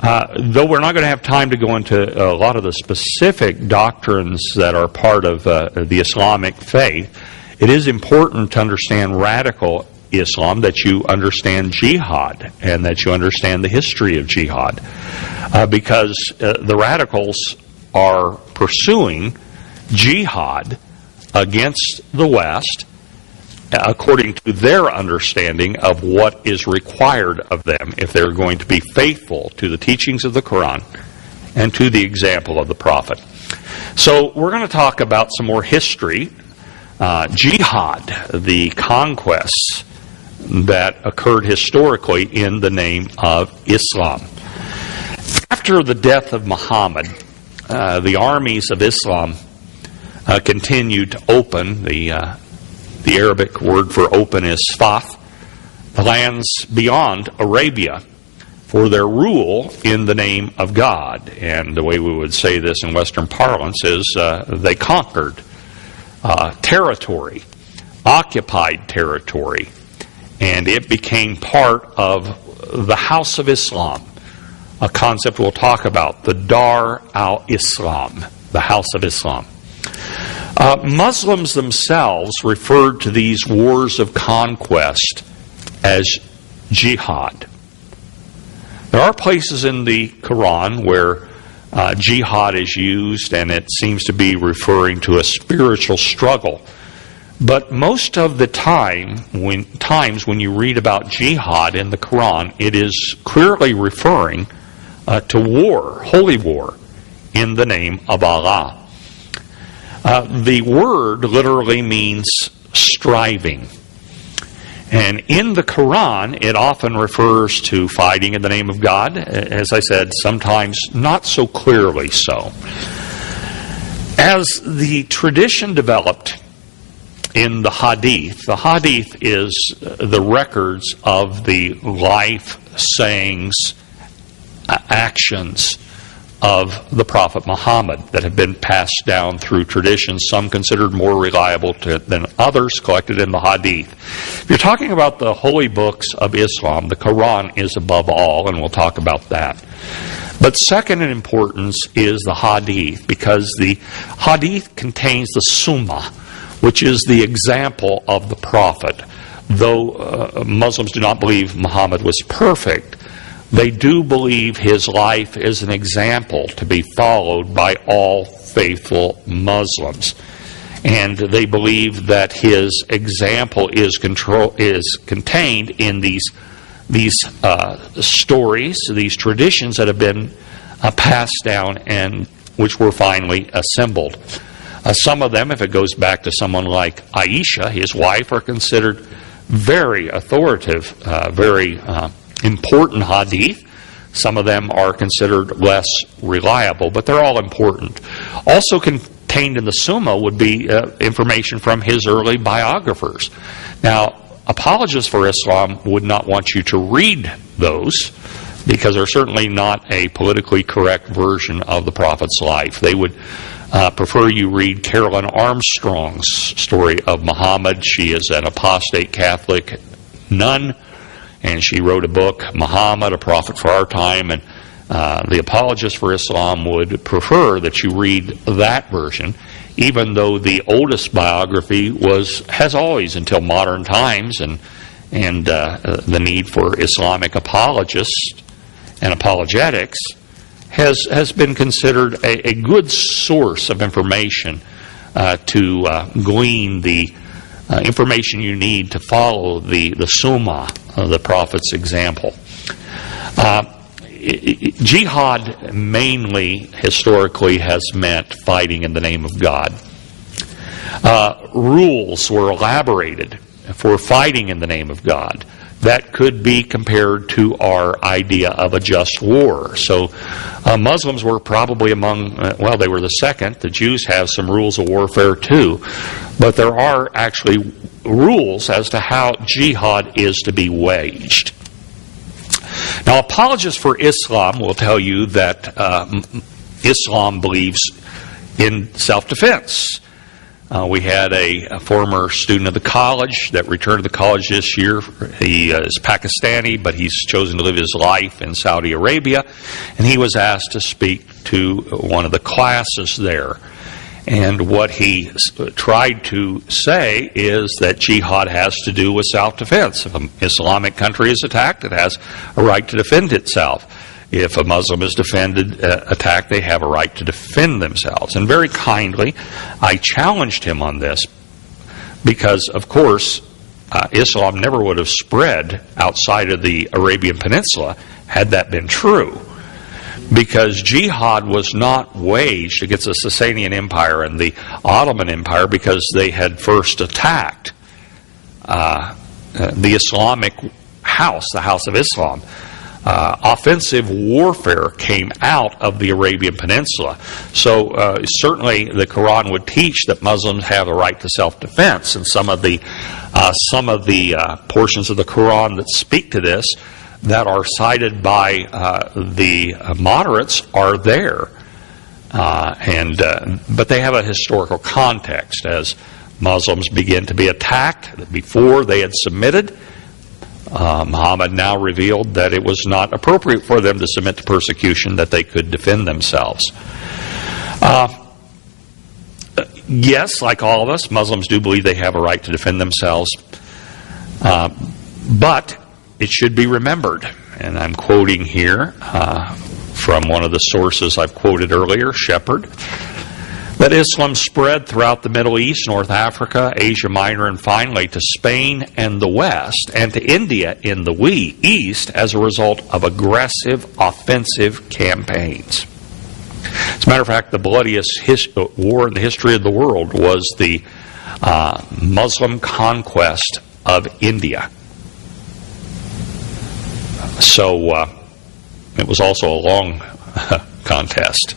Though we're not going to have time to go into a lot of the specific doctrines that are part of the Islamic faith, it is important to understand radical Islam, that you understand jihad and that you understand the history of jihad. Because the radicals are pursuing jihad against the West according to their understanding of what is required of them if they're going to be faithful to the teachings of the Quran and to the example of the Prophet. So we're going to talk about some more history. Jihad, the conquests that occurred historically in the name of Islam. After the death of Muhammad, the armies of Islam continued to open. The Arabic word for open is Sfath, the lands beyond Arabia, for their rule in the name of God. And the way we would say this in Western parlance is they conquered territory, occupied territory, and it became part of the House of Islam, a concept we'll talk about, the Dar al-Islam, the House of Islam. Muslims themselves referred to these wars of conquest as jihad. There are places in the Quran where jihad is used, and it seems to be referring to a spiritual struggle. But most of the times when you read about jihad in the Quran, it is clearly referring to war, holy war, in the name of Allah. The word literally means striving. And in the Quran, it often refers to fighting in the name of God. As I said, sometimes not so clearly so. As the tradition developed in the Hadith is the records of the life, sayings, actions of the Prophet Muhammad that have been passed down through tradition, some considered more reliable than others, collected in the Hadith. If you're talking about the holy books of Islam, the Quran is above all, and we'll talk about that. But second in importance is the Hadith, because the Hadith contains the Sunnah, which is the example of the Prophet. Though Muslims do not believe Muhammad was perfect, they do believe his life is an example to be followed by all faithful Muslims. And they believe that his example is contained in these stories, these traditions that have been passed down and which were finally assembled. Some of them, if it goes back to someone like Aisha, his wife, are considered very authoritative, very important hadith. Some of them are considered less reliable, but they're all important. Also contained in the Summa would be information from his early biographers. Now, apologists for Islam would not want you to read those, because they're certainly not a politically correct version of the Prophet's life. They would prefer you read Carolyn Armstrong's story of Muhammad. She is an apostate Catholic nun, and she wrote a book, Muhammad, a Prophet for Our Time, and the apologists for Islam would prefer that you read that version, even though the oldest biography has always, until modern times, and the need for Islamic apologists and apologetics, has been considered a good source of information to glean the information you need to follow the Sunnah, the Prophet's example. Jihad mainly, historically, has meant fighting in the name of God. Rules were elaborated for fighting in the name of God that could be compared to our idea of a just war. So Muslims were probably among, they were the second. The Jews have some rules of warfare too. But there are actually rules as to how jihad is to be waged. Now, apologists for Islam will tell you that Islam believes in self-defense. We had a former student of the college that returned to the college this year. He is Pakistani, but he's chosen to live his life in Saudi Arabia, and he was asked to speak to one of the classes there. And what he tried to say is that jihad has to do with self-defense. If an Islamic country is attacked, it has a right to defend itself. If a Muslim is attacked, they have a right to defend themselves. And very kindly, I challenged him on this because, of course, Islam never would have spread outside of the Arabian Peninsula had that been true. Because jihad was not waged against the Sasanian Empire and the Ottoman Empire because they had first attacked the Islamic house, the House of Islam. Offensive warfare came out of the Arabian Peninsula. So certainly the Quran would teach that Muslims have a right to self-defense, and some of the portions of the Quran that speak to this that are cited by the moderates are there. But they have a historical context as Muslims begin to be attacked. Before they had submitted, Muhammad now revealed that it was not appropriate for them to submit to persecution, that they could defend themselves. Yes, like all of us, Muslims do believe they have a right to defend themselves. But it should be remembered, and I'm quoting here from one of the sources I've quoted earlier, Shepard, that Islam spread throughout the Middle East, North Africa, Asia Minor, and finally to Spain and the West, and to India in the East as a result of aggressive, offensive campaigns. As a matter of fact, the bloodiest war in the history of the world was the Muslim conquest of India. So it was also a long contest.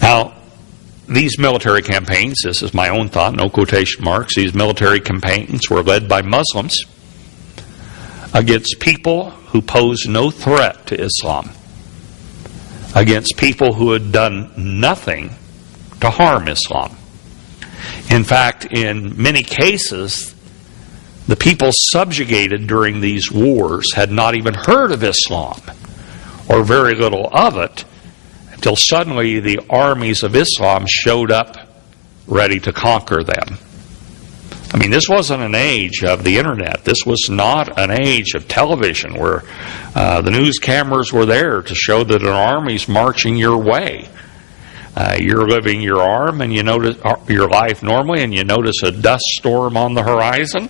Now, these military campaigns, this is my own thought, no quotation marks, these military campaigns were led by Muslims against people who posed no threat to Islam, against people who had done nothing to harm Islam. In fact, in many cases, the people subjugated during these wars had not even heard of Islam, or very little of it, until suddenly the armies of Islam showed up ready to conquer them. I mean, this wasn't an age of the internet. This was not an age of television where the news cameras were there to show that an army's marching your way. You're living your arm and you notice your life normally, and you notice a dust storm on the horizon.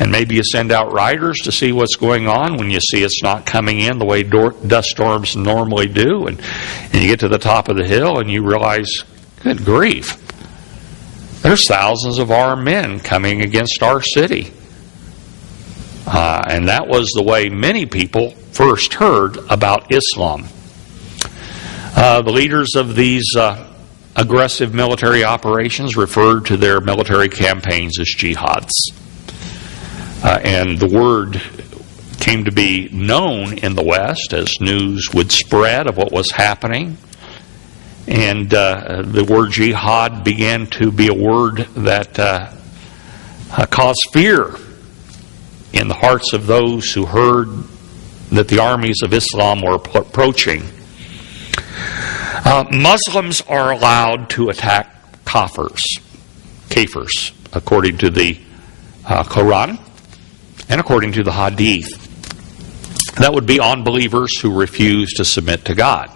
And maybe you send out riders to see what's going on when you see it's not coming in the way dust storms normally do. And you get to the top of the hill and you realize, good grief, there's thousands of armed men coming against our city. And that was the way many people first heard about Islam. The leaders of these aggressive military operations referred to their military campaigns as jihads. And the word came to be known in the West as news would spread of what was happening. And the word jihad began to be a word that caused fear in the hearts of those who heard that the armies of Islam were approaching. Muslims are allowed to attack kafirs, according to the Quran and according to the Hadith. That would be unbelievers who refuse to submit to God.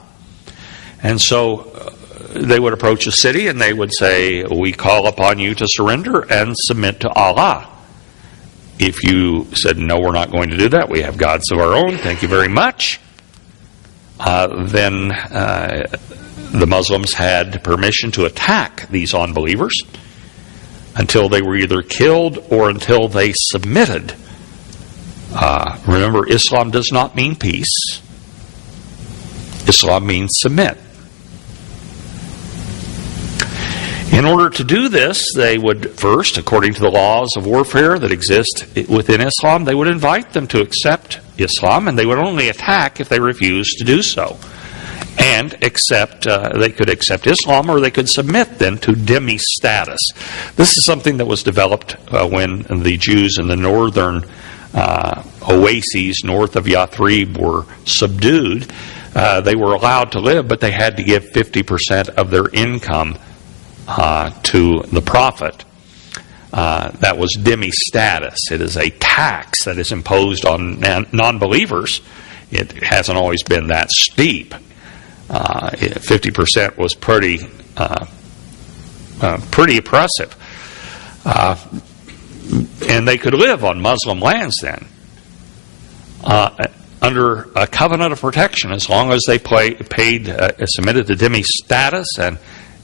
And so they would approach a city and they would say, we call upon you to surrender and submit to Allah. If you said, no, we're not going to do that, we have gods of our own, thank you very much, then the Muslims had permission to attack these unbelievers until they were either killed or until they submitted. Remember, Islam does not mean peace. Islam means submit. In order to do this, they would first, according to the laws of warfare that exist within Islam, they would invite them to accept Islam, and they would only attack if they refused to do so. and they could accept Islam, or they could submit then to dhimmi status. This is something that was developed when the Jews in the northern oases north of Yathrib were subdued. They were allowed to live, but they had to give 50% of their income to the prophet. That was dhimmi status. It is a tax that is imposed on non-believers. It hasn't always been that steep. 50% was pretty oppressive. And they could live on Muslim lands then under a covenant of protection, as long as they submitted to dhimmi status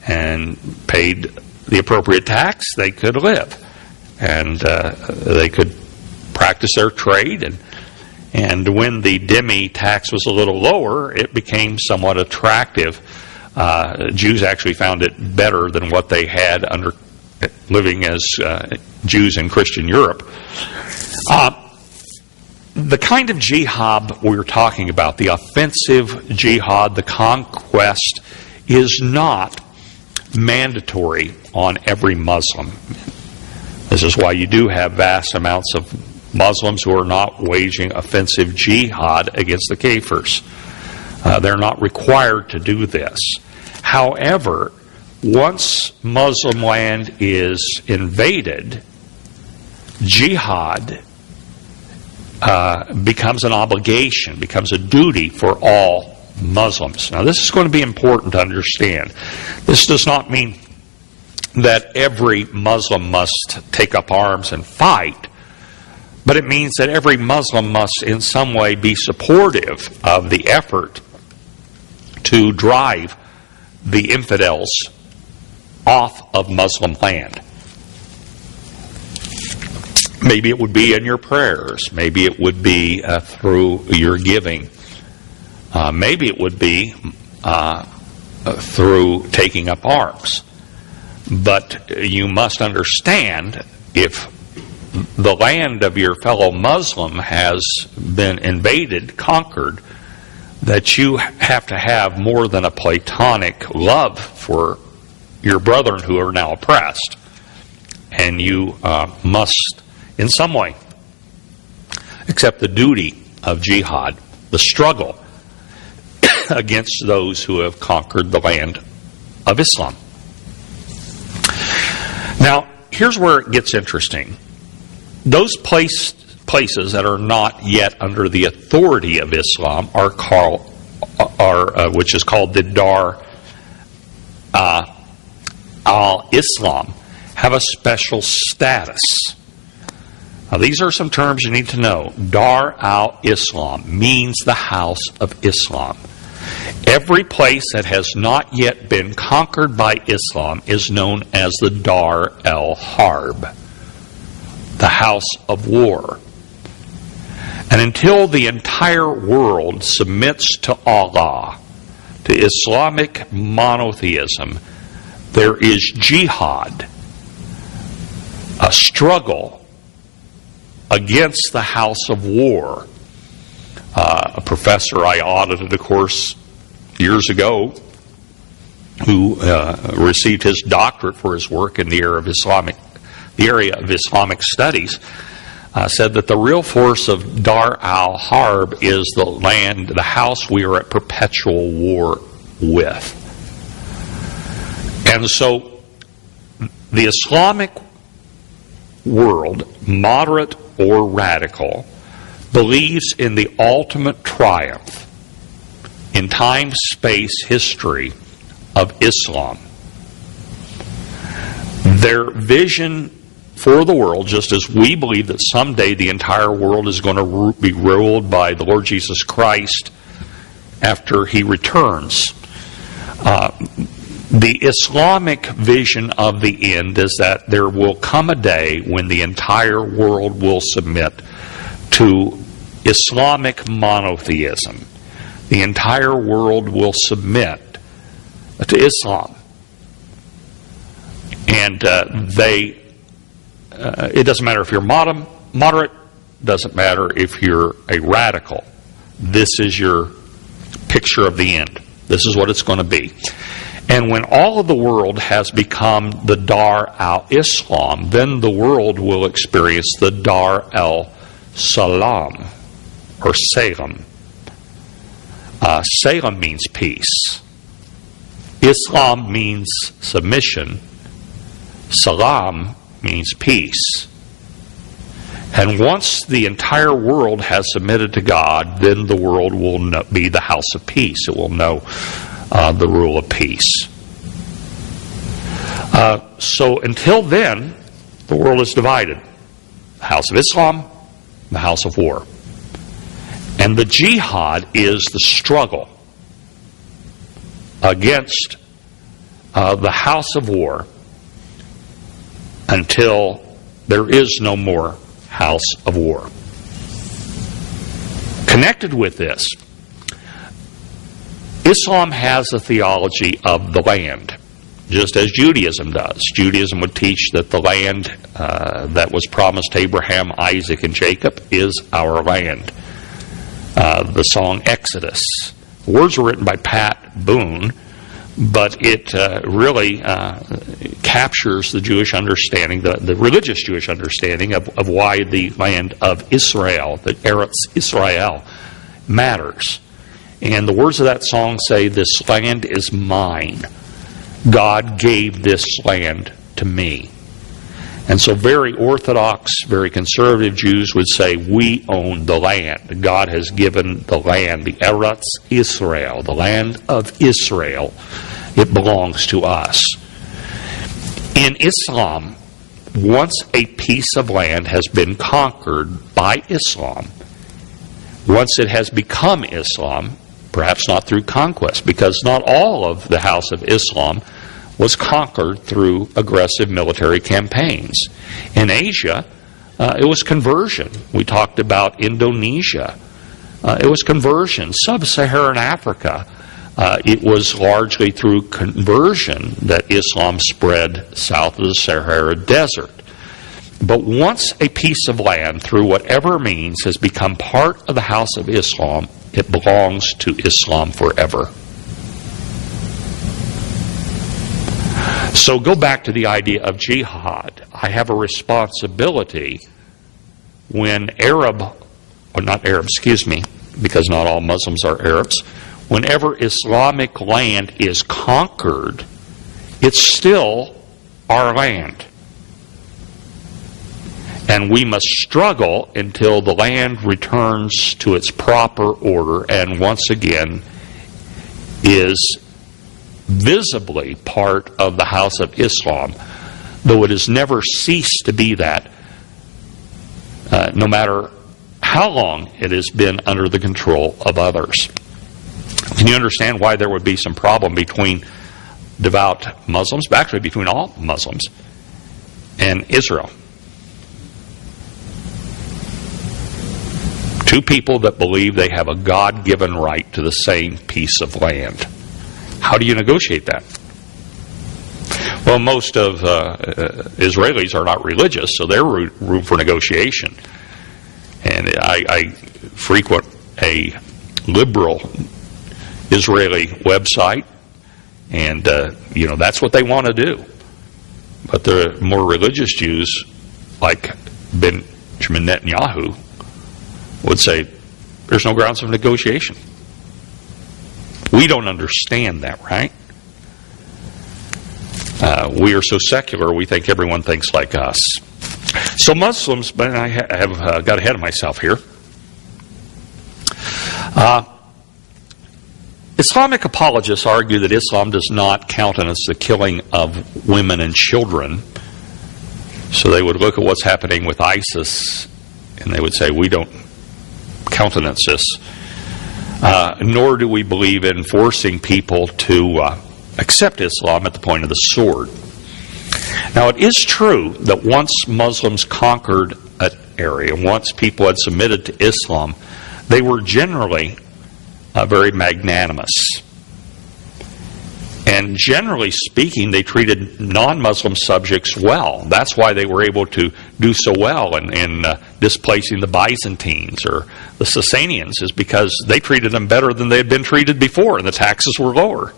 and paid the appropriate tax. They could live, and they could practice their trade. And when the dhimmi tax was a little lower, it became somewhat attractive. Jews actually found it better than what they had under living as Jews in Christian Europe. The kind of jihad we're talking about, the offensive jihad, the conquest, is not mandatory on every Muslim. This is why you do have vast amounts of Muslims who are not waging offensive jihad against the Kafirs. They're not required to do this. However, once Muslim land is invaded, jihad becomes an obligation, becomes a duty for all Muslims. Now, this is going to be important to understand. This does not mean that every Muslim must take up arms and fight, but it means that every Muslim must in some way be supportive of the effort to drive the infidels off of Muslim land. Maybe it would be in your prayers. Maybe it would be through your giving. Maybe it would be through taking up arms. But you must understand, if the land of your fellow Muslim has been invaded, conquered, that you have to have more than a platonic love for your brethren who are now oppressed. And you must, in some way, accept the duty of jihad, the struggle against those who have conquered the land of Islam. Now, here's where it gets interesting. Those places that are not yet under the authority of Islam which is called the Dar al-Islam, have a special status. Now, these are some terms you need to know. Dar al-Islam means the house of Islam. Every place that has not yet been conquered by Islam is known as the Dar al-Harb, the house of war. And until the entire world submits to Allah, to Islamic monotheism, there is jihad, a struggle against the house of war. A professor I audited a course years ago, who received his doctorate for his work in the area of Islamic studies, said that the real force of Dar al-Harb is the land, the house we are at perpetual war with. And so the Islamic world, moderate or radical, believes in the ultimate triumph in time, space, history of Islam. Their vision for the world, just as we believe that someday the entire world is going to be ruled by the Lord Jesus Christ after he returns, the Islamic vision of the end is that there will come a day when the entire world will submit to Islamic monotheism. The entire world will submit to Islam. And it doesn't matter if you're moderate, doesn't matter if you're a radical. This is your picture of the end. This is what it's going to be. And when all of the world has become the Dar al-Islam, then the world will experience the Dar al-Salam, or Salam. Salam means peace. Islam means submission. Salam means peace. And once the entire world has submitted to God, then the world will be the house of peace. It will know the rule of peace. So until then, the world is divided. The house of Islam, the house of war. And the jihad is the struggle against the house of war until there is no more house of war. Connected with this, Islam has a theology of the land, just as Judaism does. Judaism would teach that the land that was promised to Abraham, Isaac, and Jacob is our land. The song Exodus. The words were written by Pat Boone, but it really captures the Jewish understanding, the religious Jewish understanding of why the land of Israel, the Eretz Israel, matters. And the words of that song say, "This land is mine. God gave this land to me." And so very Orthodox, very conservative Jews would say, we own the land. God has given the land, the Eretz Israel, the land of Israel. It belongs to us. In Islam, once a piece of land has been conquered by Islam, once it has become Islam, perhaps not through conquest, because not all of the house of Islam was conquered through aggressive military campaigns. In Asia, it was conversion. We talked about Indonesia. It was conversion. Sub-Saharan Africa, it was largely through conversion that Islam spread south of the Sahara Desert. But once a piece of land, through whatever means, has become part of the house of Islam, it belongs to Islam forever. So go back to the idea of jihad. I have a responsibility when because not all Muslims are Arabs, whenever Islamic land is conquered, it's still our land. And we must struggle until the land returns to its proper order and once again is visibly part of the house of Islam, though it has never ceased to be that, no matter how long it has been under the control of others. Can you understand why there would be some problem between devout Muslims, actually between all Muslims, and Israel? Two people that believe they have a God-given right to the same piece of land. How do you negotiate that? Well, most of Israelis are not religious, so there's room for negotiation. And I frequent a liberal Israeli website, and that's what they want to do. But the more religious Jews, like Benjamin Netanyahu, would say there's no grounds of negotiation. We don't understand that, right? We are so secular, we think everyone thinks like us. So Muslims, but I have got ahead of myself here. Islamic apologists argue that Islam does not countenance the killing of women and children. So they would look at what's happening with ISIS, and they would say, we don't countenance this. Nor do we believe in forcing people to accept Islam at the point of the sword. Now, it is true that once Muslims conquered an area, once people had submitted to Islam, they were generally very magnanimous. And And generally speaking, they treated non-Muslim subjects well. That's why they were able to do so well in displacing the Byzantines or the Sasanians, is because they treated them better than they had been treated before, and the taxes were lower.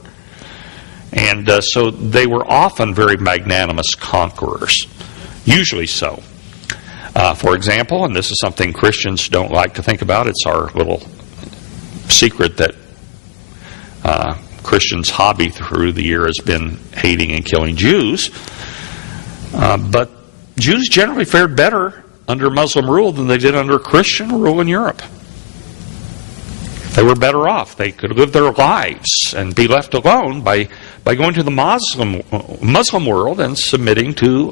And so they were often very magnanimous conquerors, usually so. For example, and this is something Christians don't like to think about, it's our little secret that Christians' hobby through the year has been hating and killing Jews. But Jews generally fared better under Muslim rule than they did under Christian rule in Europe. They were better off. They could live their lives and be left alone by going to the Muslim world and submitting to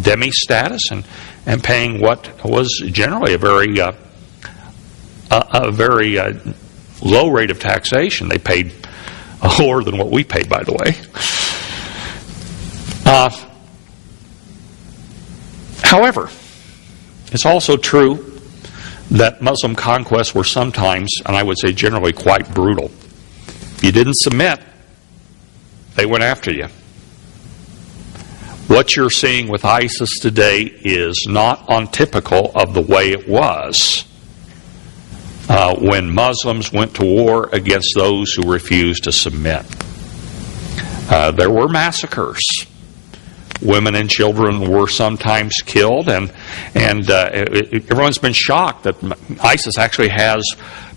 demi status and paying what was generally a very low rate of taxation. They paid lower than what we pay, by the way. However, it's also true that Muslim conquests were sometimes, and I would say generally, quite brutal. If you didn't submit, they went after you. What you're seeing with ISIS today is not untypical of the way it was when Muslims went to war against those who refused to submit. There were massacres. Women and children were sometimes killed, and everyone's been shocked that ISIS actually has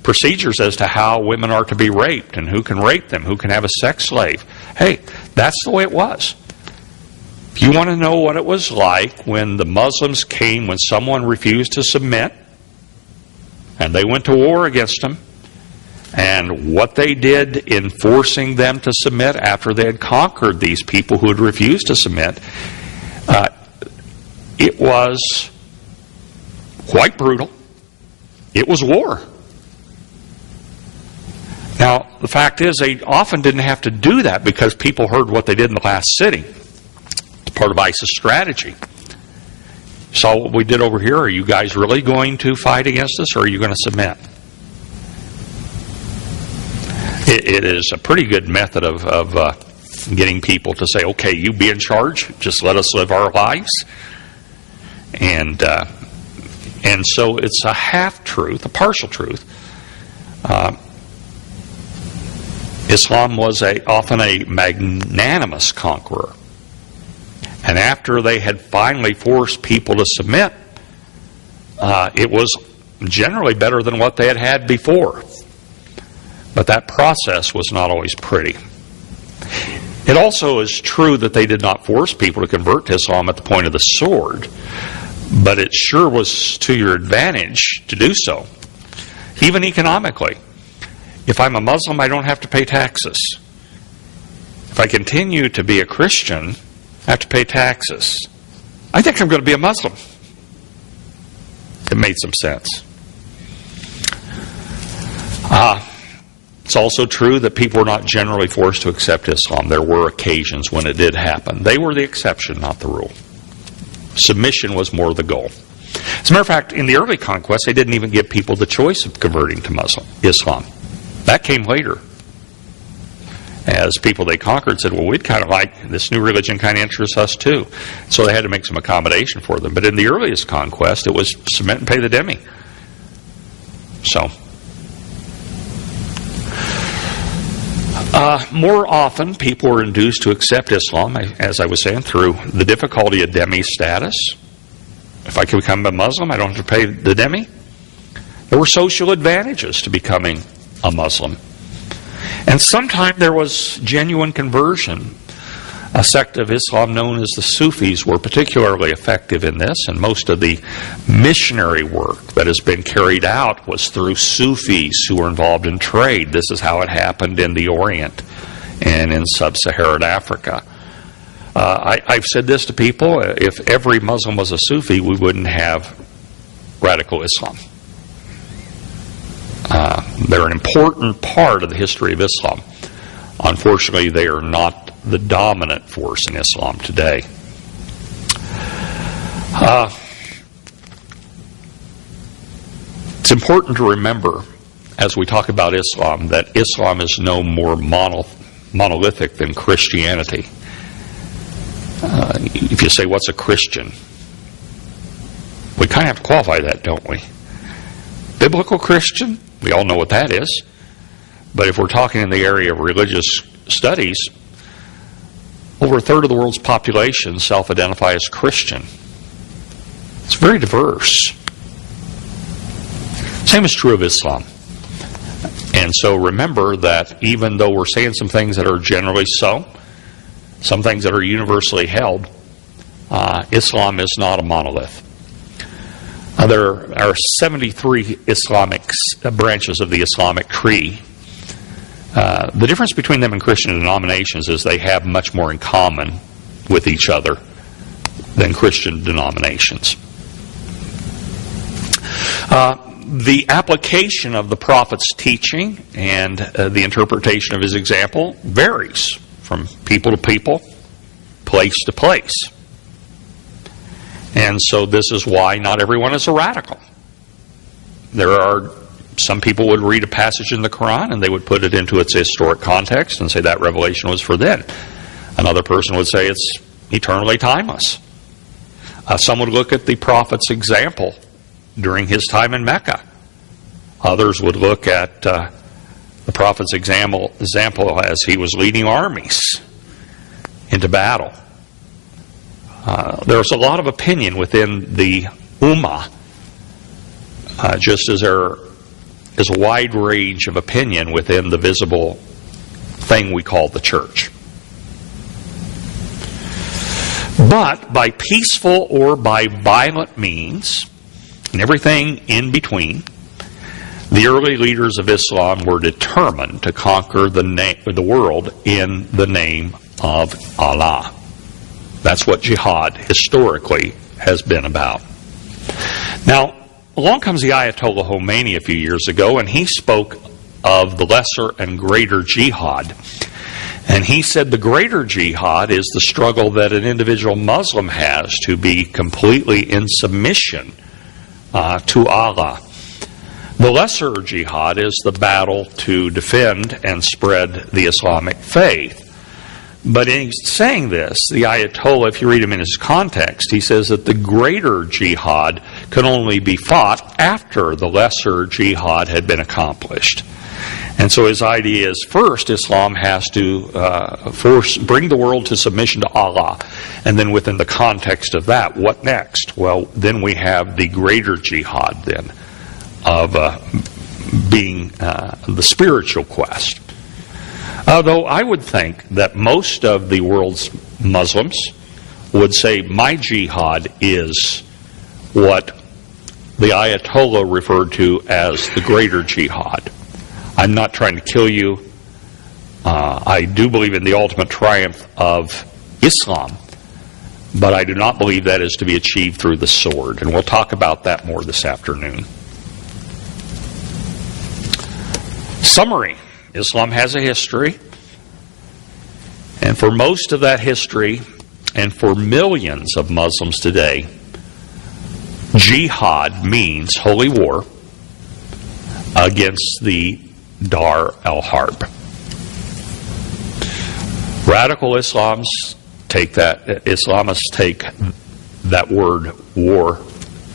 procedures as to how women are to be raped and who can rape them, who can have a sex slave. Hey, that's the way it was. If you want to know what it was like when the Muslims came, when someone refused to submit, and they went to war against them, and what they did in forcing them to submit after they had conquered these people who had refused to submit, it was quite brutal. It was war. Now, the fact is, they often didn't have to do that because people heard what they did in the last city. It's part of ISIS strategy. So what we did over here, are you guys really going to fight against us, or are you going to submit? It is a pretty good method of getting people to say, okay, you be in charge, just let us live our lives. And so it's a half-truth, a partial truth. Islam was often a magnanimous conqueror. And after they had finally forced people to submit, it was generally better than what they had had before. But that process was not always pretty. It also is true that they did not force people to convert to Islam at the point of the sword, but it sure was to your advantage to do so, even economically. If I'm a Muslim, I don't have to pay taxes. If I continue to be a Christian, I have to pay taxes. I think I'm going to be a Muslim. It made some sense. It's also true that people were not generally forced to accept Islam. There were occasions when it did happen. They were the exception, not the rule. Submission was more the goal. As a matter of fact, in the early conquests, they didn't even give people the choice of converting to Islam. That came later. As people they conquered said, well, we'd kind of like this new religion, kind of interests us too. So they had to make some accommodation for them. But in the earliest conquest, it was submit and pay the demi. So, more often, people were induced to accept Islam, as I was saying, through the difficulty of demi status. If I can become a Muslim, I don't have to pay the demi. There were social advantages to becoming a Muslim. And sometimes there was genuine conversion. A sect of Islam known as the Sufis were particularly effective in this, and most of the missionary work that has been carried out was through Sufis who were involved in trade. This is how it happened in the Orient and in sub-Saharan Africa. I've said this to people, if every Muslim was a Sufi, we wouldn't have radical Islam. They're an important part of the history of Islam. Unfortunately, they are not the dominant force in Islam today. It's important to remember, as we talk about Islam, that Islam is no more monolithic than Christianity. If you say, what's a Christian? We kind of have to qualify that, don't we? Biblical Christian, we all know what that is. But if we're talking in the area of religious studies, over a third of the world's population self-identify as Christian. It's very diverse. Same is true of Islam. And so remember that even though we're saying some things that are generally so, some things that are universally held, Islam is not a monolith. There are 73 Islamic branches of the Islamic creed. The difference between them and Christian denominations is they have much more in common with each other than Christian denominations. The application of the prophet's teaching and the interpretation of his example varies from people to people, place to place. And so this is why not everyone is a radical. Some people would read a passage in the Quran and they would put it into its historic context and say that revelation was for then. Another person would say it's eternally timeless. Some would look at the prophet's example during his time in Mecca. Others would look at the prophet's example as he was leading armies into battle. There's a lot of opinion within the Ummah, just as there is a wide range of opinion within the visible thing we call the church. But by peaceful or by violent means, and everything in between, the early leaders of Islam were determined to conquer the world in the name of Allah. That's what jihad historically has been about. Now, along comes the Ayatollah Khomeini a few years ago, and he spoke of the lesser and greater jihad. And he said the greater jihad is the struggle that an individual Muslim has to be completely in submission to Allah. The lesser jihad is the battle to defend and spread the Islamic faith. But in saying this, the Ayatollah, if you read him in his context, he says that the greater jihad can only be fought after the lesser jihad had been accomplished. And so his idea is, first, Islam has to bring the world to submission to Allah. And then within the context of that, what next? Well, then we have the greater jihad then of being the spiritual quest. Although I would think that most of the world's Muslims would say my jihad is what the Ayatollah referred to as the greater jihad. I'm not trying to kill you. I do believe in the ultimate triumph of Islam, but I do not believe that is to be achieved through the sword. And we'll talk about that more this afternoon. Summary. Islam has a history, and for most of that history, and for millions of Muslims today, jihad means holy war against the Dar al-Harb. Radical Islamists take that word war,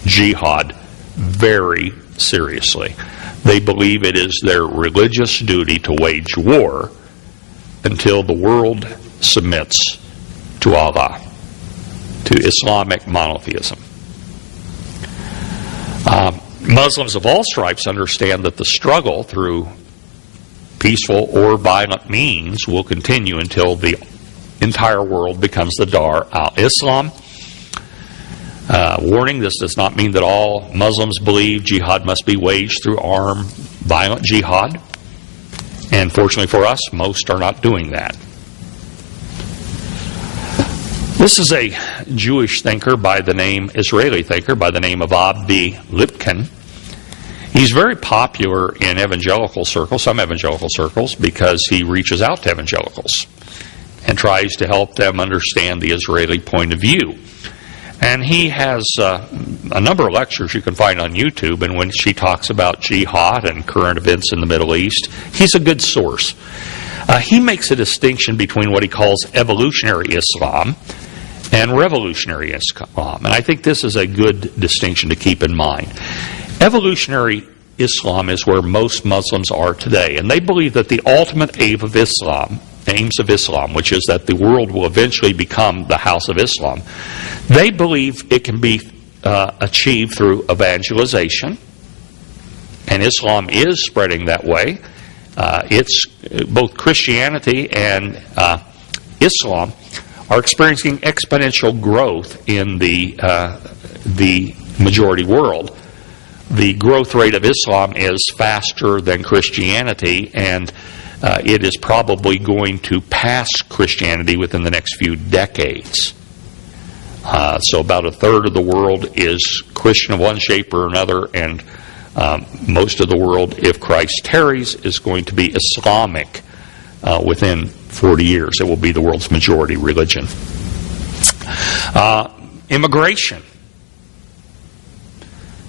jihad, very seriously. They believe it is their religious duty to wage war until the world submits to Allah, to Islamic monotheism. Muslims of all stripes understand that the struggle through peaceful or violent means will continue until the entire world becomes the Dar al-Islam. Warning, this does not mean that all Muslims believe jihad must be waged through armed, violent jihad. And fortunately for us, most are not doing that. This is a Jewish thinker Israeli thinker by the name of Avi Lipkin. He's very popular in evangelical circles, some evangelical circles, because he reaches out to evangelicals and tries to help them understand the Israeli point of view. And he has a number of lectures you can find on YouTube, and when she talks about jihad and current events in the Middle East, he's a good source. He makes a distinction between what he calls evolutionary Islam and revolutionary Islam. And I think this is a good distinction to keep in mind. Evolutionary Islam is where most Muslims are today. And they believe that the ultimate aim of Islam, which is that the world will eventually become the house of Islam, they believe it can be achieved through evangelization. And Islam is spreading that way. It's both Christianity and Islam are experiencing exponential growth in the majority world. The growth rate of Islam is faster than Christianity, and it is probably going to pass Christianity within the next few decades. So about a third of the world is Christian of one shape or another, and most of the world, if Christ tarries, is going to be Islamic within 40 years. It will be the world's majority religion. Immigration.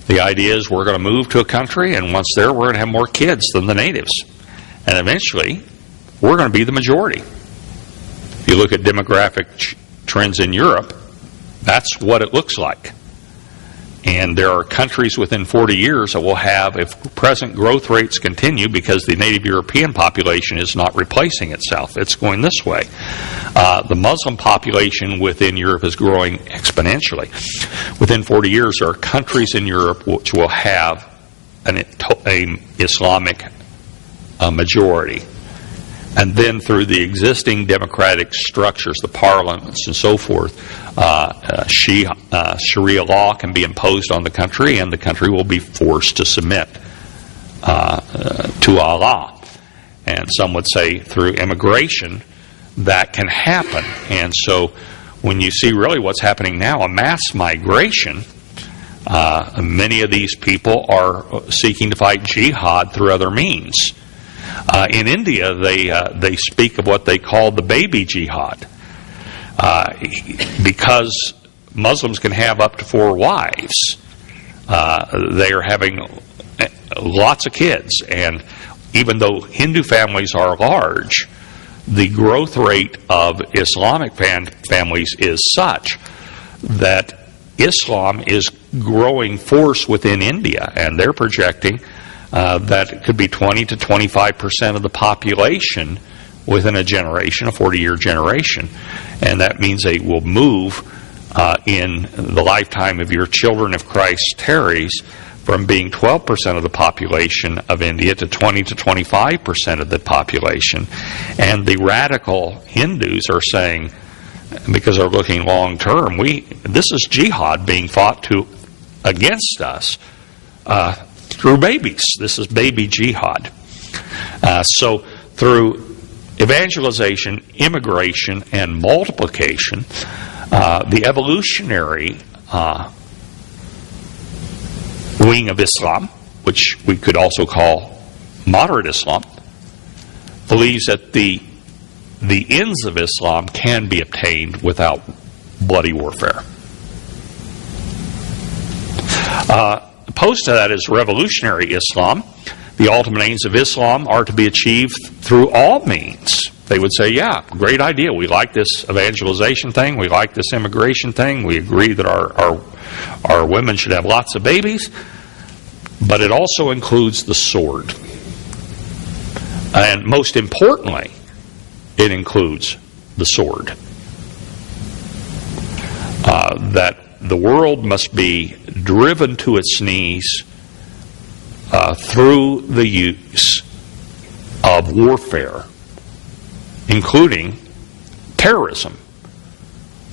The idea is we're going to move to a country, and once there, we're going to have more kids than the natives. And eventually, we're going to be the majority. If you look at demographic trends in Europe, that's what it looks like. And there are countries within 40 years that will have, if present growth rates continue, because the native European population is not replacing itself, it's going this way. The Muslim population within Europe is growing exponentially. Within 40 years, there are countries in Europe which will have an Islamic majority. And then through the existing democratic structures, the parliaments and so forth, Sharia law can be imposed on the country, and the country will be forced to submit to Allah. And some would say through immigration that can happen. And so when you see really what's happening now, a mass migration, many of these people are seeking to fight jihad through other means. In India, they speak of what they call the baby jihad. Because Muslims can have up to 4 wives, they are having lots of kids. And even though Hindu families are large, the growth rate of Islamic families is such that Islam is growing force within India, and they're projecting that it could be 20 to 25% of the population within a generation, a 40-year generation. And that means they will move in the lifetime of your children, if Christ tarries, from being 12% of the population of India to 20 to 25% of the population. And the radical Hindus are saying, because they're looking long term, this is jihad being fought against us through babies. This is baby jihad. So through evangelization, immigration, and multiplication, the evolutionary wing of Islam, which we could also call moderate Islam, believes that the ends of Islam can be obtained without bloody warfare. Opposed to that is revolutionary Islam. The ultimate aims of Islam are to be achieved through all means. They would say, yeah, great idea. We like this evangelization thing. We like this immigration thing. We agree that our women should have lots of babies. But it also includes the sword. And most importantly, it includes the sword. That the world must be driven to its knees through the use of warfare, including terrorism,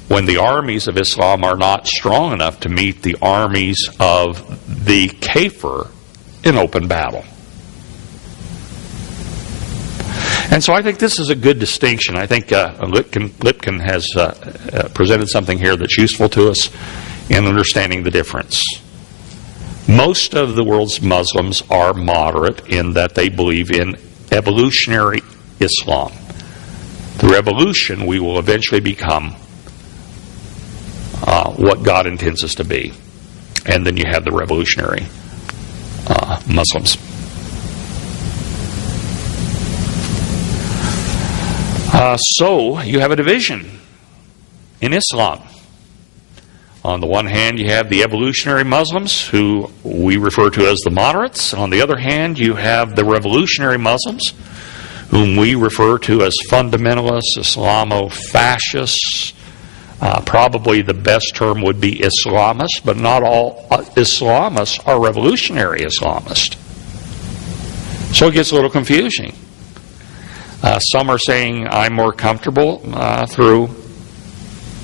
when the armies of Islam are not strong enough to meet the armies of the kafir in open battle. And so I think this is a good distinction. I think Lipkin has presented something here that's useful to us in understanding the difference. Most of the world's Muslims are moderate in that they believe in evolutionary Islam. Through evolution, we will eventually become what God intends us to be. And then you have the revolutionary Muslims. So you have a division in Islam. On the one hand, you have the evolutionary Muslims, who we refer to as the moderates. On the other hand, you have the revolutionary Muslims, whom we refer to as fundamentalists, Islamo-fascists. Probably the best term would be Islamists, but not all Islamists are revolutionary Islamists. So it gets a little confusing. Some are saying I'm more comfortable through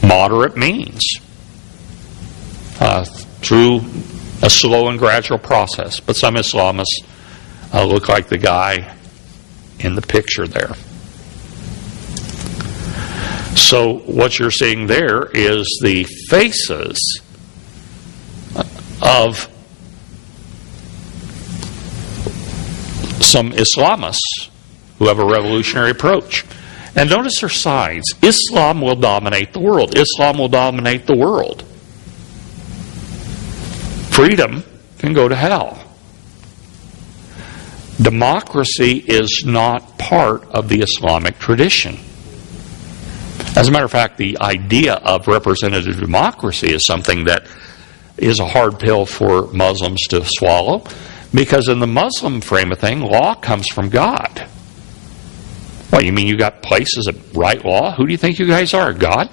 moderate means, through a slow and gradual process. But some Islamists look like the guy in the picture there. So what you're seeing there is the faces of some Islamists who have a revolutionary approach. And notice their sides. Islam will dominate the world. Islam will dominate the world. Freedom can go to hell. Democracy is not part of the Islamic tradition. As a matter of fact, the idea of representative democracy is something that is a hard pill for Muslims to swallow, because in the Muslim frame of thing, law comes from God. What, you mean you got places that write law? Who do you think you guys are, God?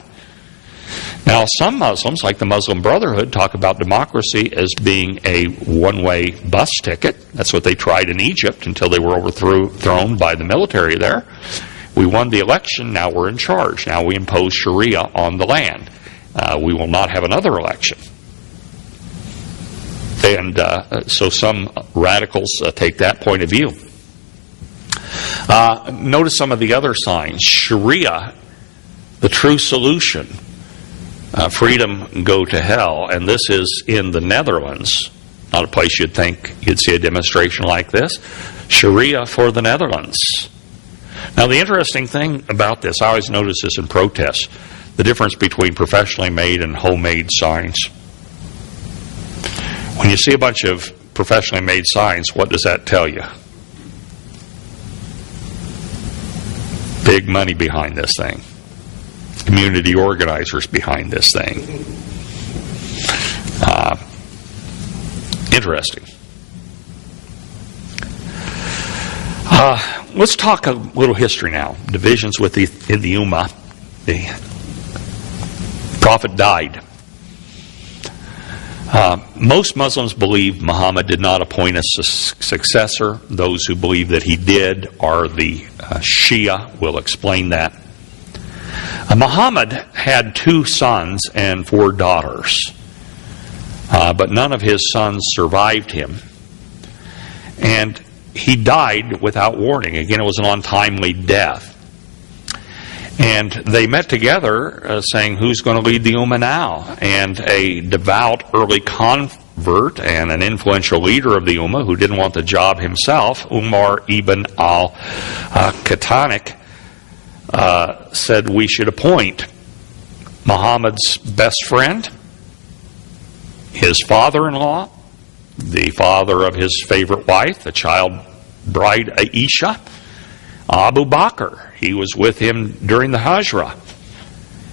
Now, some Muslims, like the Muslim Brotherhood, talk about democracy as being a one-way bus ticket. That's what they tried in Egypt until they were overthrown by the military there. We won the election, now we're in charge. Now we impose Sharia on the land. We will not have another election. And so some radicals take that point of view. Notice some of the other signs. Sharia, the true solution. Freedom, go to hell. And this is in the Netherlands. Not a place you'd think you'd see a demonstration like this. Sharia for the Netherlands. Now, the interesting thing about this, I always notice this in protests, the difference between professionally made and homemade signs. When you see a bunch of professionally made signs, what does that tell you? Big money behind this thing. Community organizers behind this thing. Interesting. Let's talk a little history now. Divisions in the Ummah. The Prophet died. Most Muslims believe Muhammad did not appoint a successor. Those who believe that he did are the Shia. We'll explain that. Muhammad had 2 sons and 4 daughters, but none of his sons survived him. And he died without warning. Again, it was an untimely death. And they met together saying, who's going to lead the Ummah now? And a devout early convert and an influential leader of the Ummah who didn't want the job himself, Umar ibn al-Khattab, said we should appoint Muhammad's best friend, his father-in-law, the father of his favorite wife, the child bride Aisha, Abu Bakr. He was with him during the Hijrah,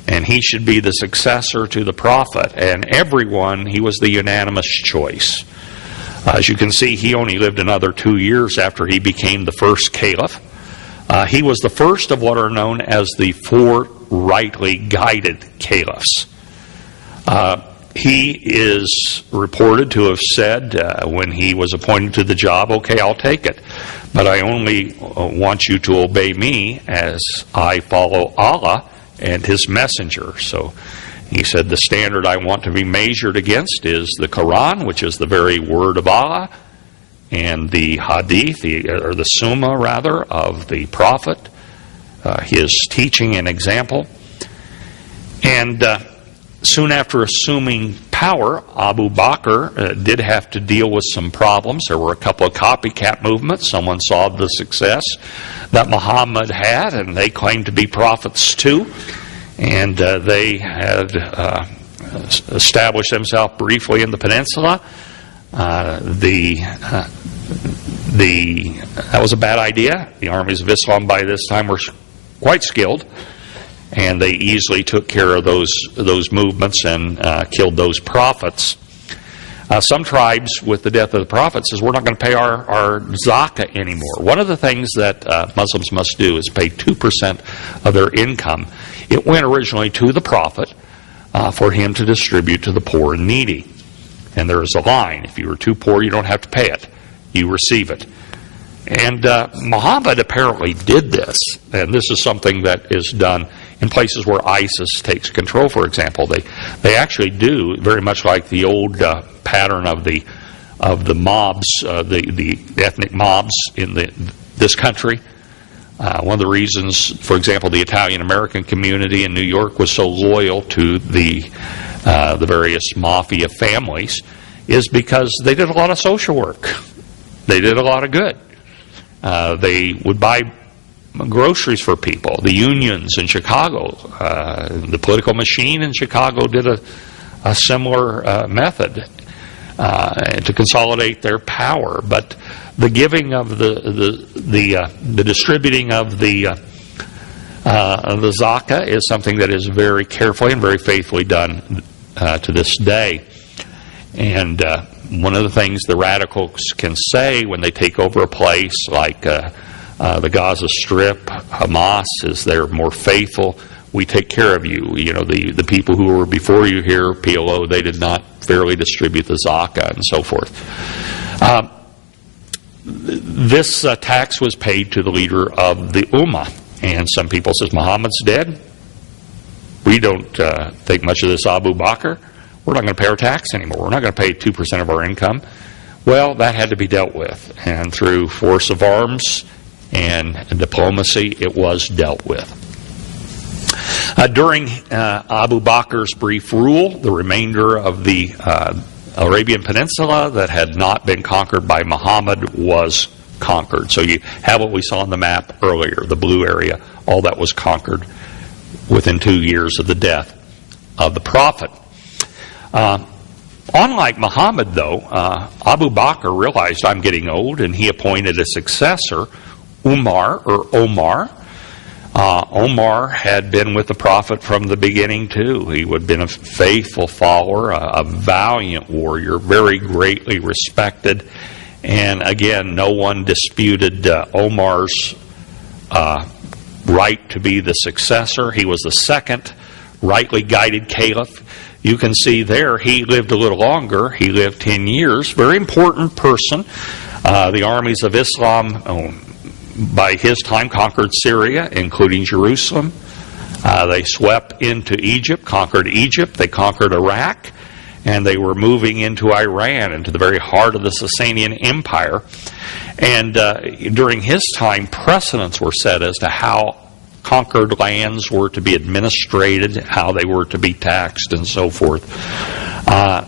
and he should be the successor to the Prophet. And everyone, he was the unanimous choice. As you can see, he only lived another 2 years after he became the first caliph. He was the first of what are known as the 4 rightly guided caliphs. He is reported to have said when he was appointed to the job, okay, I'll take it, but I only want you to obey me as I follow Allah and His messenger. So he said the standard I want to be measured against is the Quran, which is the very word of Allah, and the Hadith, or the Sunnah rather, of the Prophet, his teaching and example. And soon after assuming power, Abu Bakr did have to deal with some problems. There were a couple of copycat movements. Someone saw the success that Muhammad had, and they claimed to be prophets too. And they had established themselves briefly in the peninsula. That was a bad idea. The armies of Islam by this time were quite skilled, and they easily took care of those movements and killed those prophets. Some tribes, with the death of the prophets, says we're not going to pay our zakah anymore. One of the things that Muslims must do is pay 2% of their income. It went originally to the prophet for him to distribute to the poor and needy. And there is a line: if you are too poor, you don't have to pay it. You receive it. And Muhammad apparently did this, and this is something that is done in places where ISIS takes control, for example. They actually do, very much like the old pattern of the mobs, the ethnic mobs in this country. One of the reasons, for example, the Italian-American community in New York was so loyal to the various mafia families is because they did a lot of social work. They did a lot of good. They would buy groceries for people. The unions in Chicago, the political machine in Chicago did a similar method to consolidate their power. But the giving of the distributing of the zakah is something that is very carefully and very faithfully done to this day. And one of the things the radicals can say when they take over a place like the Gaza Strip, Hamas, is they're more faithful. We take care of you. You know, the people who were before you here, PLO, they did not fairly distribute the zakah and so forth. This tax was paid to the leader of the Ummah. And some people says, Muhammad's dead. We don't think much of this Abu Bakr. We're not going to pay our tax anymore. We're not going to pay 2% of our income. Well, that had to be dealt with. And through force of arms and diplomacy, it was dealt with. During Abu Bakr's brief rule, the remainder of the Arabian Peninsula that had not been conquered by Muhammad was conquered. So you have what we saw on the map earlier, the blue area. All that was conquered within 2 years of the death of the Prophet. Unlike Muhammad, though, Abu Bakr realized, I'm getting old, and he appointed a successor, Omar. Omar had been with the Prophet from the beginning, too. He would have been a faithful follower, a valiant warrior, very greatly respected. And again, no one disputed Omar's right to be the successor. He was the second rightly guided caliph. You can see there he lived a little longer. He lived 10 years. Very important person. The armies of Islam, by his time, conquered Syria, including Jerusalem. They swept into Egypt, conquered Egypt. They conquered Iraq. And they were moving into Iran, into the very heart of the Sasanian Empire. And during his time, precedents were set as to how conquered lands were to be administrated, how they were to be taxed, and so forth.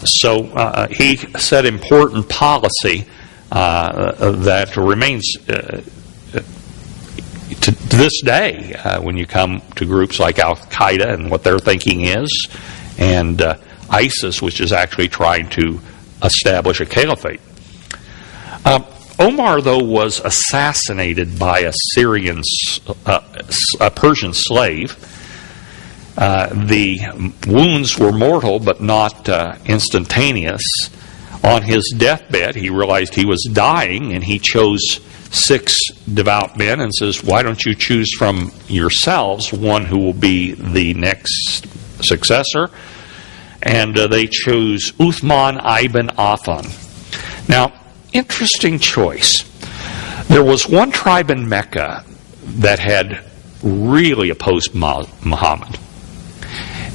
So he set important policy that remains to this day when you come to groups like Al-Qaeda and what their thinking is, and ISIS, which is actually trying to establish a caliphate. Omar, though, was assassinated by a Persian slave. The wounds were mortal, but not instantaneous. On his deathbed, he realized he was dying, and he chose 6 devout men and says, why don't you choose from yourselves one who will be the next successor? And they chose Uthman ibn Affan. Now, interesting choice. There was one tribe in Mecca that had really opposed Muhammad.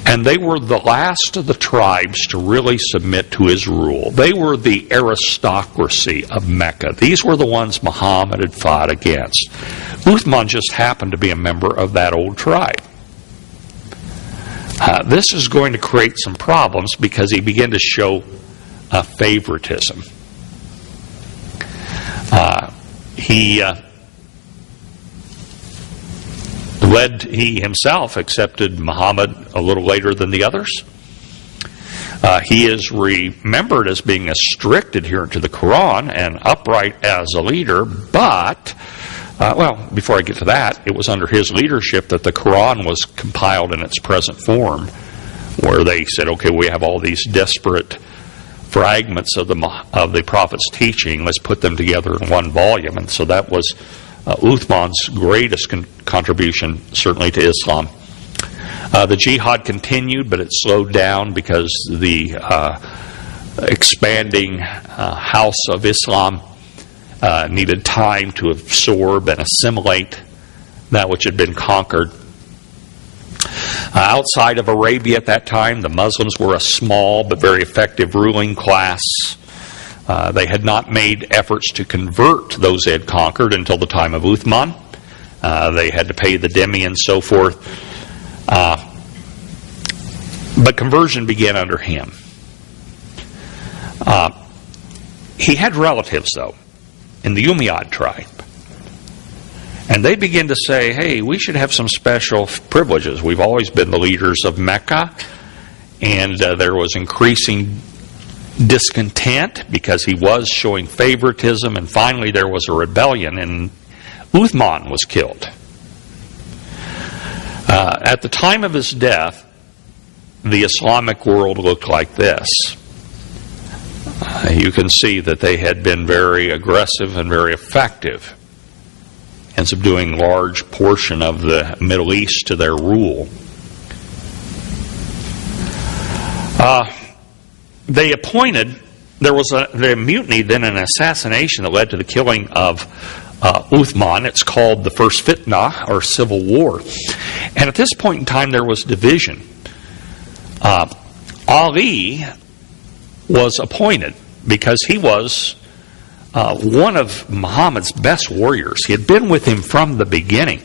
And they were the last of the tribes to really submit to his rule. They were the aristocracy of Mecca. These were the ones Muhammad had fought against. Uthman just happened to be a member of that old tribe. This is going to create some problems because he began to show favoritism. He himself accepted Muhammad a little later than the others. He is remembered as being a strict adherent to the Quran and upright as a leader, but Well, before I get to that, it was under his leadership that the Quran was compiled in its present form, where they said, okay, we have all these disparate fragments of the Prophet's teaching, let's put them together in one volume. And so that was Uthman's greatest contribution, certainly, to Islam. The jihad continued, but it slowed down because the expanding house of Islam needed time to absorb and assimilate that which had been conquered. Outside of Arabia at that time, the Muslims were a small but very effective ruling class. They had not made efforts to convert those they had conquered until the time of Uthman. They had to pay the dhimmi and so forth. But conversion began under him. He had relatives, though, in the Umayyad tribe. And they begin to say, hey, we should have some special privileges. We've always been the leaders of Mecca. And there was increasing discontent because he was showing favoritism. And finally there was a rebellion, and Uthman was killed. At the time of his death, the Islamic world looked like this. You can see that they had been very aggressive and very effective in subduing a large portion of the Middle East to their rule. They appointed, there was a mutiny, then an assassination that led to the killing of Uthman. It's called the First Fitna, or Civil War. And at this point in time, there was division. Ali was appointed because he was one of Muhammad's best warriors. He had been with him from the beginning.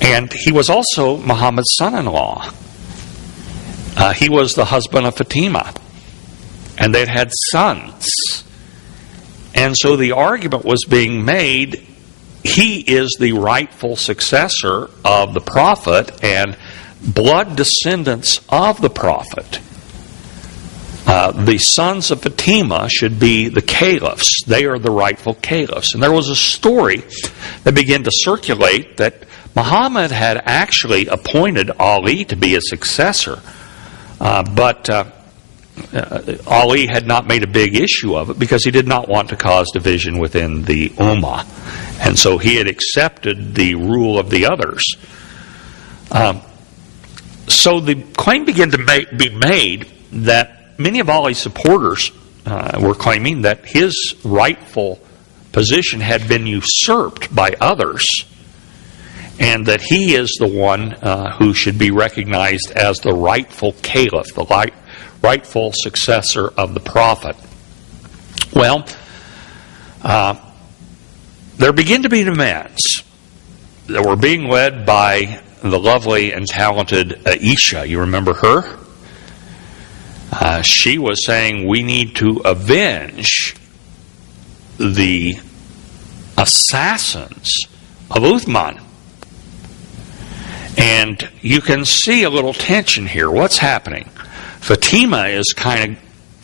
And he was also Muhammad's son-in-law. He was the husband of Fatima. And they'd had sons. And so the argument was being made, he is the rightful successor of the Prophet and blood descendants of the Prophet. The sons of Fatima should be the caliphs. They are the rightful caliphs. And there was a story that began to circulate that Muhammad had actually appointed Ali to be his successor. But Ali had not made a big issue of it because he did not want to cause division within the Ummah. And so he had accepted the rule of the others. So the claim began to be made that many of Ali's supporters were claiming that his rightful position had been usurped by others, and that he is the one who should be recognized as the rightful caliph, the rightful successor of the Prophet. Well, there began to be demands that were being led by the lovely and talented Aisha. You remember her? She was saying we need to avenge the assassins of Uthman. And you can see a little tension here. What's happening? Fatima is kind of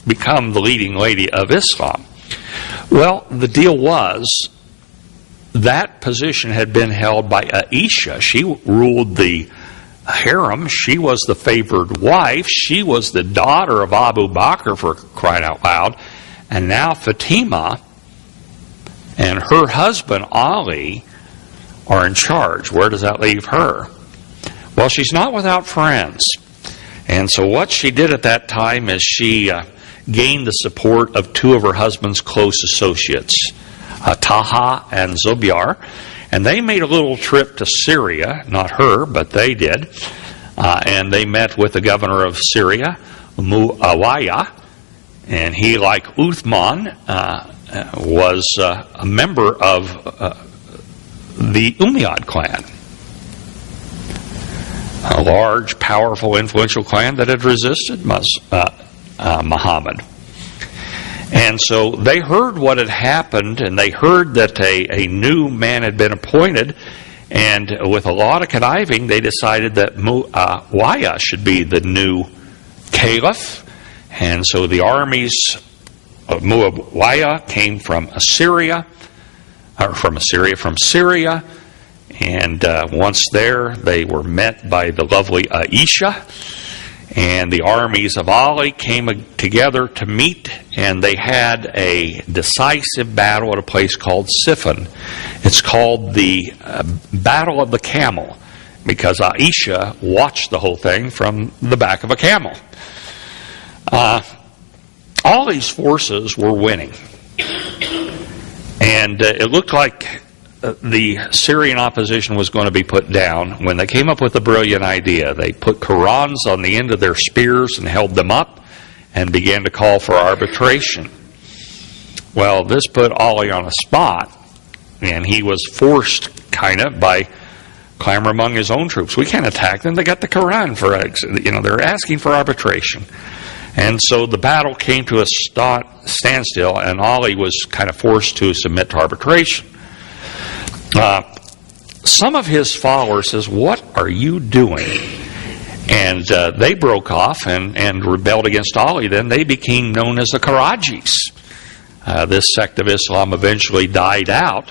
become the leading lady of Islam. Well, the deal was that position had been held by Aisha. She ruled the harem. She was the favored wife. She was the daughter of Abu Bakr, for crying out loud. And now Fatima and her husband Ali are in charge. Where does that leave her? Well, she's not without friends. And so what she did at that time is she gained the support of two of her husband's close associates, Taha and Zubair. And they made a little trip to Syria, not her, but they did. And they met with the governor of Syria, Muawiyah. And he, like Uthman, was a member of the Umayyad clan. A large, powerful, influential clan that had resisted Muhammad. And so they heard what had happened, and they heard that a new man had been appointed, and with a lot of conniving, they decided that Muawiyah should be the new caliph. And so the armies of Muawiyah came from Assyria. from Syria. And once there, they were met by the lovely Aisha. And the armies of Ali came together to meet, and they had a decisive battle at a place called Siffin. It's called the Battle of the Camel, because Aisha watched the whole thing from the back of a camel. Ali's forces were winning. And it looked like the Syrian opposition was going to be put down when they came up with a brilliant idea. They put Qurans on the end of their spears and held them up and began to call for arbitration. Well, this put Ali on a spot, and he was forced kind of by clamor among his own troops. We can't attack them. They got the Quran for, they're asking for arbitration. And so the battle came to a standstill, and Ali was kind of forced to submit to arbitration. Some of his followers says, "What are you doing?" And they broke off and rebelled against Ali. Then they became known as the Kharajis. This sect of Islam eventually died out,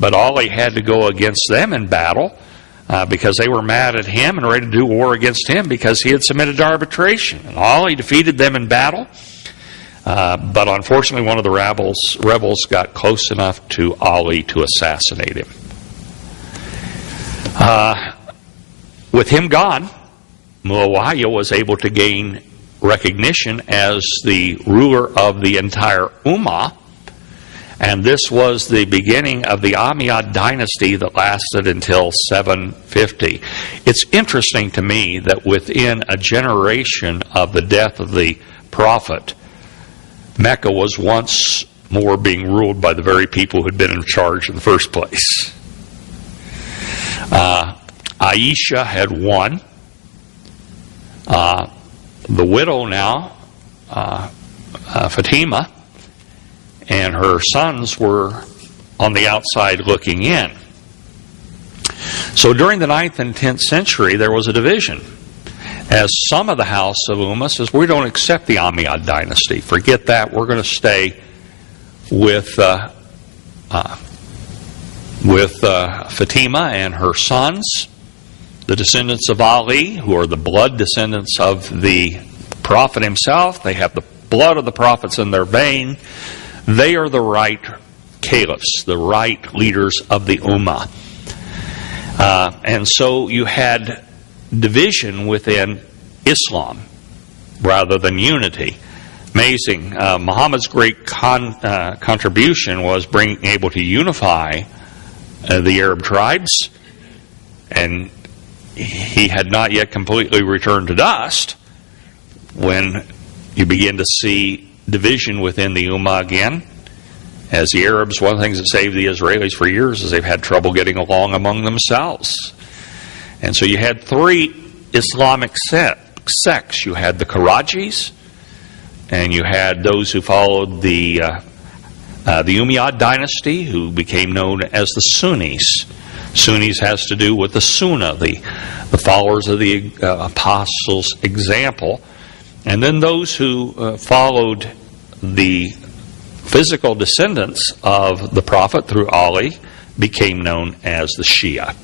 but Ali had to go against them in battle because they were mad at him and ready to do war against him because he had submitted to arbitration. And Ali defeated them in battle, but unfortunately one of the rebels got close enough to Ali to assassinate him. With him gone, Muawiyah was able to gain recognition as the ruler of the entire Ummah, and this was the beginning of the Umayyad dynasty that lasted until 750. It's interesting to me that within a generation of the death of the Prophet, Mecca was once more being ruled by the very people who had been in charge in the first place. Aisha had won. The widow now, Fatima, and her sons were on the outside looking in. So during the 9th and 10th century, there was a division. As some of the House of Ummah says, we don't accept the Umayyad dynasty. Forget that. We're going to stay with Fatima and her sons, the descendants of Ali, who are the blood descendants of the Prophet himself. They have the blood of the prophets in their vein. They are the right caliphs, the right leaders of the Ummah. And so you had division within Islam rather than unity. Amazing. Muhammad's great contribution was being able to unify the Arab tribes, and he had not yet completely returned to dust when you begin to see division within the Ummah again. As the Arabs, one of the things that saved the Israelis for years is they've had trouble getting along among themselves. And so you had three Islamic sects. You had the Kharajis, and you had those who followed the Umayyad dynasty, who became known as the Sunnis. Sunnis has to do with the Sunnah, the followers of the apostles' example. And then those who followed the physical descendants of the Prophet through Ali became known as the Shia.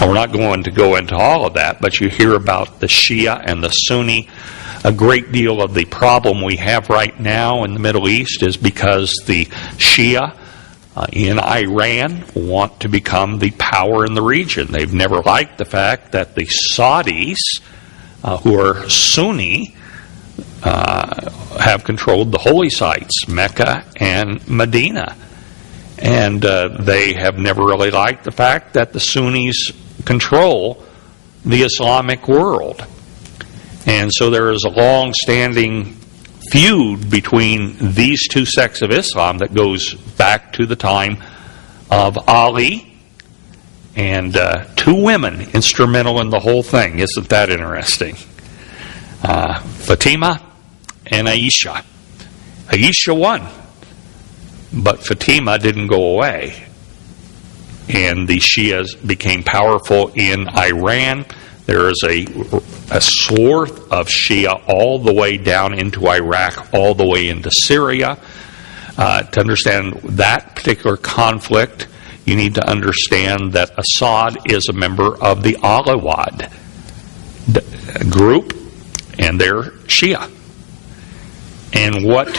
Now, we're not going to go into all of that, but you hear about the Shia and the Sunni. A great deal of the problem we have right now in the Middle East is because the Shia in Iran want to become the power in the region. They've never liked the fact that the Saudis, who are Sunni, have controlled the holy sites, Mecca and Medina. And they have never really liked the fact that the Sunnis control the Islamic world. And so there is a long-standing feud between these two sects of Islam that goes back to the time of Ali, and two women instrumental in the whole thing. Isn't that interesting? Fatima and Aisha. Aisha won, but Fatima didn't go away. And the Shias became powerful in Iran. There is a swath of Shia all the way down into Iraq, all the way into Syria. To understand that particular conflict, you need to understand that Assad is a member of the Alawad group, and they're Shia. And what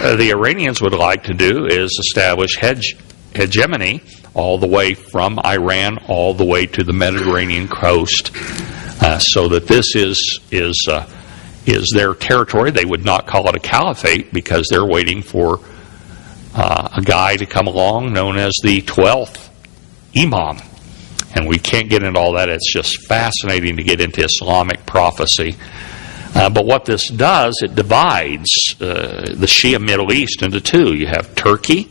the Iranians would like to do is establish hegemony all the way from Iran all the way to the Mediterranean coast, so that this is their territory. They would not call it a caliphate because they're waiting for a guy to come along known as the 12th Imam. And we can't get into all that. It's just fascinating to get into Islamic prophecy. But what this does, it divides the Shia Middle East into two. You have Turkey,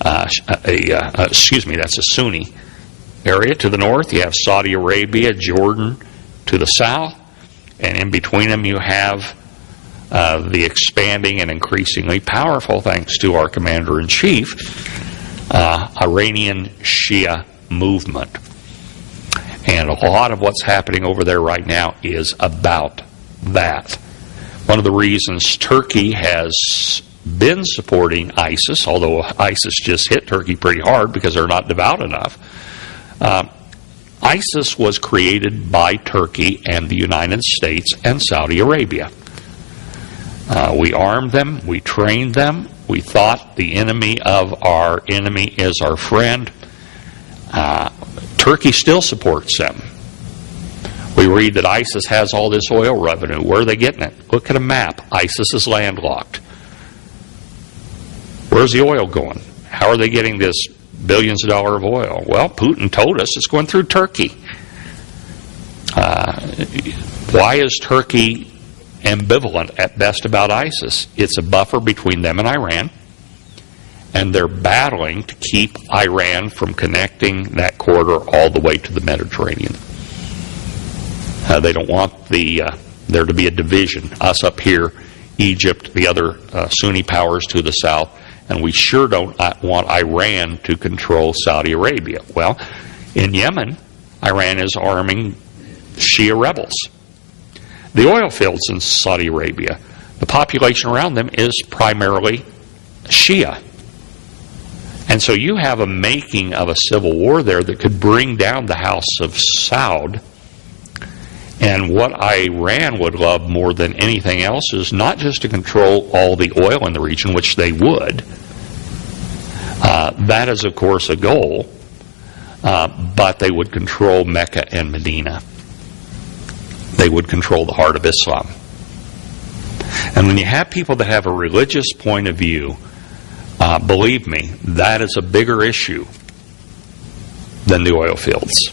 that's a Sunni area to the north. You have Saudi Arabia, Jordan to the south. And in between them you have the expanding and increasingly powerful, thanks to our Commander-in-Chief, Iranian Shia movement. And a lot of what's happening over there right now is about that. One of the reasons Turkey has been supporting ISIS, although ISIS just hit Turkey pretty hard because they're not devout enough, ISIS was created by Turkey and the United States and Saudi Arabia. We armed them, we trained them, we thought the enemy of our enemy is our friend. Turkey still supports them. We read that ISIS has all this oil revenue. Where are they getting it? Look at a map. ISIS is landlocked. Where's the oil going? How are they getting this billions of dollars of oil? Well, Putin told us it's going through Turkey. Why is Turkey ambivalent at best about ISIS? It's a buffer between them and Iran, and they're battling to keep Iran from connecting that corridor all the way to the Mediterranean. They don't want there to be a division, us up here, Egypt, the other Sunni powers to the south, and we sure don't want Iran to control Saudi Arabia. Well, in Yemen, Iran is arming Shia rebels. The oil fields in Saudi Arabia, the population around them is primarily Shia. And so you have a making of a civil war there that could bring down the House of Saud. And what Iran would love more than anything else is not just to control all the oil in the region, which they would. That is, of course, a goal. But they would control Mecca and Medina. They would control the heart of Islam. And when you have people that have a religious point of view, believe me, that is a bigger issue than the oil fields.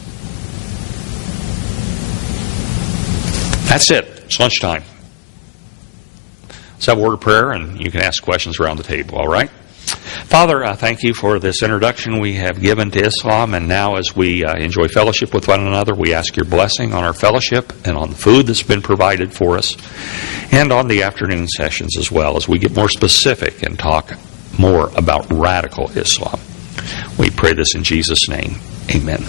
That's it. It's lunchtime. Let's have a word of prayer, and you can ask questions around the table, all right? Father, I thank you for this introduction we have given to Islam, and now as we enjoy fellowship with one another, we ask your blessing on our fellowship and on the food that's been provided for us, and on the afternoon sessions as well, as we get more specific and talk more about radical Islam. We pray this in Jesus' name. Amen.